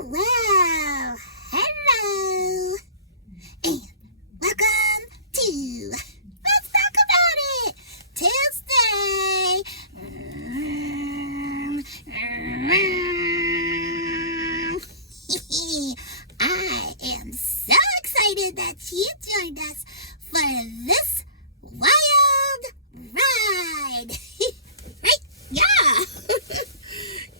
Well, hello, and welcome to Let's Talk About It Tuesday. I am so excited that you joined us for this wild ride. Right? Yeah.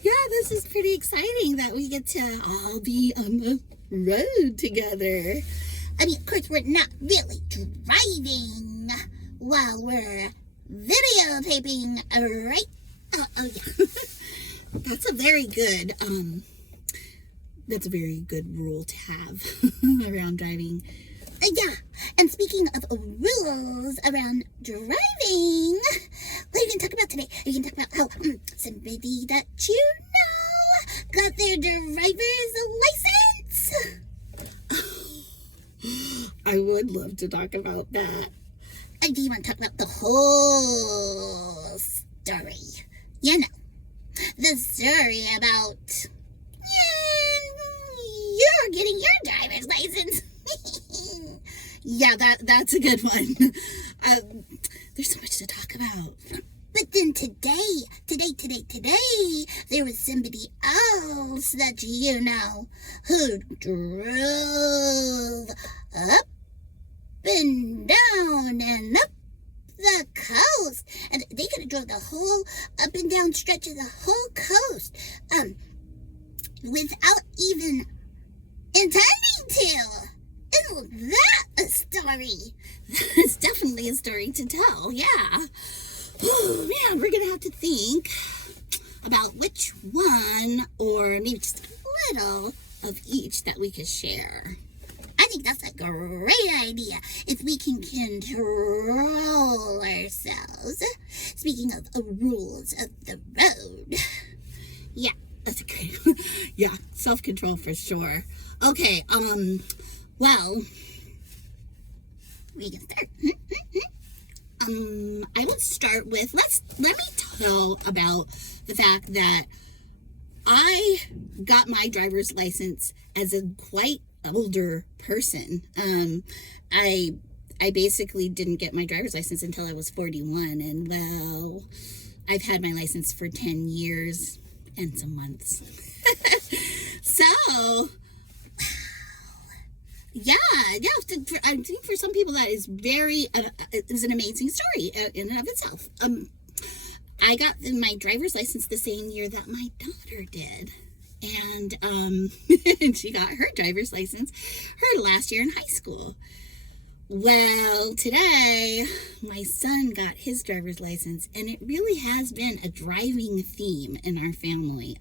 Yeah, this is pretty exciting that we get to all be on the road together. I mean, of course, we're not really driving while we're videotaping, right? Oh yeah. That's a very good rule to have around driving. Yeah, and speaking of rules around driving, what are you going to talk about today? Are you going to talk about how somebody that you know got their driver's license? I would love to talk about that. Do you want to talk about the whole story? You know, the story about you're getting your driver's license. Yeah, that's a good one. There's so much to talk about. But then today, there was somebody else that you know who drove up and down and up the coast. And they could have drove the whole up and down stretch of the whole coast without even intending to. Isn't that a story? It's definitely a story to tell, yeah. Oh, man, we're going to have to think about which one, or maybe just a little of each that we could share. I think that's a great idea, if we can control ourselves. Speaking of rules of the road. Yeah, that's a great one. Yeah, self-control for sure. Okay, well, we can start. I would start with, let me tell about the fact that I got my driver's license as a quite older person. I basically didn't get my driver's license until I was 41, and well, I've had my license for 10 years and some months. So, yeah. I think for some people that is is an amazing story in and of itself. I got my driver's license the same year that my daughter did, and she got her driver's license her last year in high school. Well, today my son got his driver's license, and it really has been a driving theme in our family.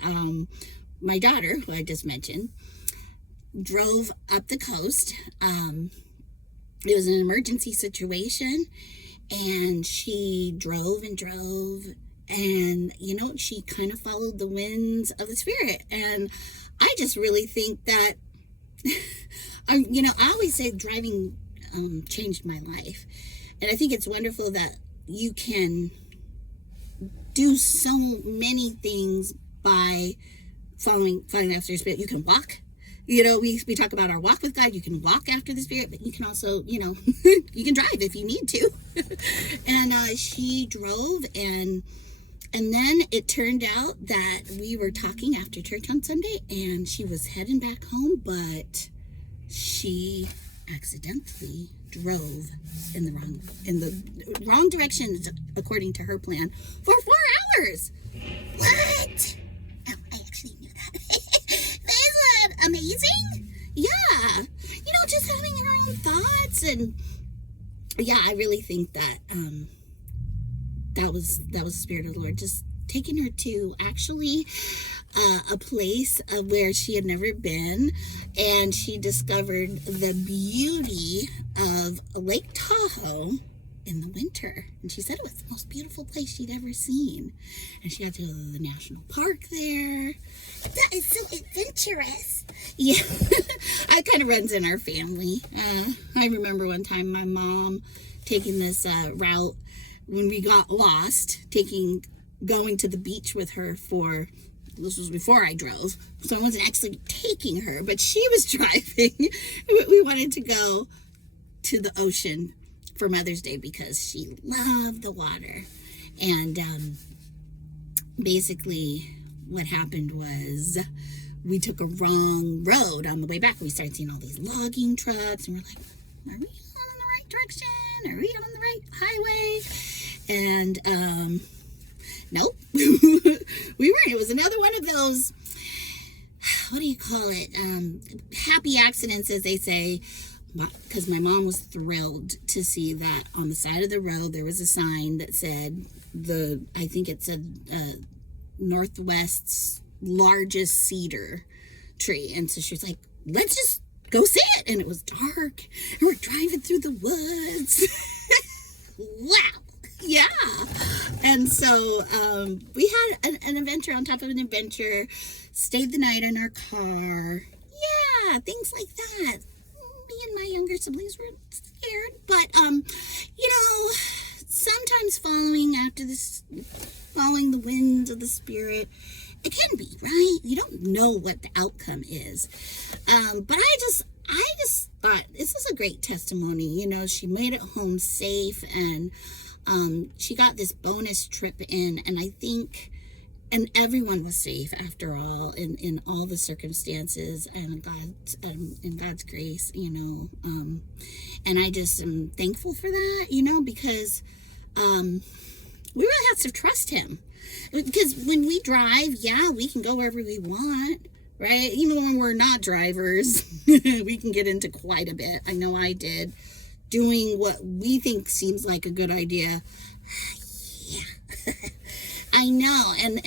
My daughter, who I just mentioned, drove up the coast. It was an emergency situation, and she drove, and she kind of followed the winds of the Spirit. And I just really think that I always say driving changed my life, and I think it's wonderful that you can do so many things by following after the Spirit. You can walk. We talk about our walk with God. You can walk after the Spirit, but you can also, you can drive if you need to. And she drove, and then it turned out that we were talking after church on Sunday, and she was heading back home, but she accidentally drove in the wrong direction, according to her plan, for 4 hours. What? Oh, I actually knew that. Amazing. Yeah, just having her own thoughts, and yeah, I really think that that was the Spirit of the Lord just taking her to actually a place where she had never been, and she discovered the beauty of Lake Tahoe in the winter, and she said it was the most beautiful place she'd ever seen, and she had to go to the national park there. That is so adventurous. Yeah, it kind of runs in our family. I remember one time my mom taking this route when we got lost, going to the beach with her for this was before I drove, so I wasn't actually taking her, but she was driving. We wanted to go to the ocean for Mother's Day because she loved the water. And basically what happened was we took a wrong road on the way back. We started seeing all these logging trucks, and we're like, are we on the right direction? Are we on the right highway? And nope. We weren't. It was another one of those, what do you call it? Happy accidents, as they say, because my mom was thrilled to see that on the side of the road there was a sign that said I think it said Northwest's largest cedar tree. And so she was like, let's just go see it. And it was dark, and we're driving through the woods. Wow. Yeah. And so we had an adventure on top of an adventure, stayed the night in our car. Yeah, things like that. Me and my younger siblings were scared, but sometimes following the winds of the Spirit, it can be, right? You don't know what the outcome is. But I just thought this is a great testimony. She made it home safe, and she got this bonus trip in, and I think, and everyone was safe after all, in all the circumstances, and in God's grace, and I just am thankful for that, because we really have to trust Him, because when we drive, yeah, we can go wherever we want, right? Even when we're not drivers, we can get into quite a bit. I know I did, doing what we think seems like a good idea. Yeah. I know, and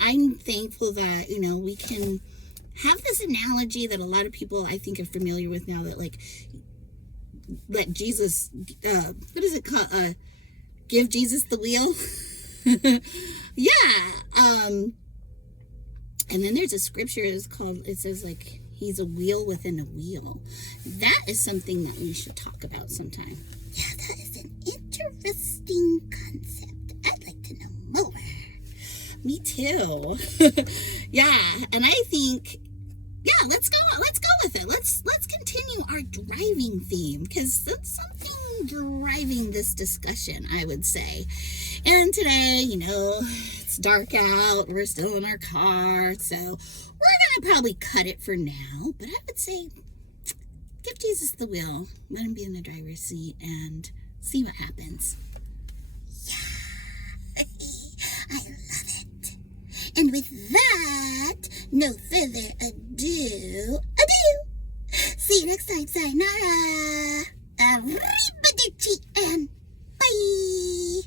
I'm thankful that, we can have this analogy that a lot of people, I think, are familiar with now, that let Jesus, what is it called? Give Jesus the wheel. Yeah. And then there's a scripture, it says He's a wheel within a wheel. That is something that we should talk about sometime. Yeah, that is an interesting concept. I'd like to know more. Me too. Yeah, and I think, yeah, let's go with it. Let's continue our driving theme, because that's something driving this discussion, I would say. And today, it's dark out. We're still in our car, so we're going to probably cut it for now. But I would say, give Jesus the wheel. Let Him be in the driver's seat and see what happens. Yeah. I love it. And with that, no further ado. See you next time. Sayonara. Arrivederci and bye.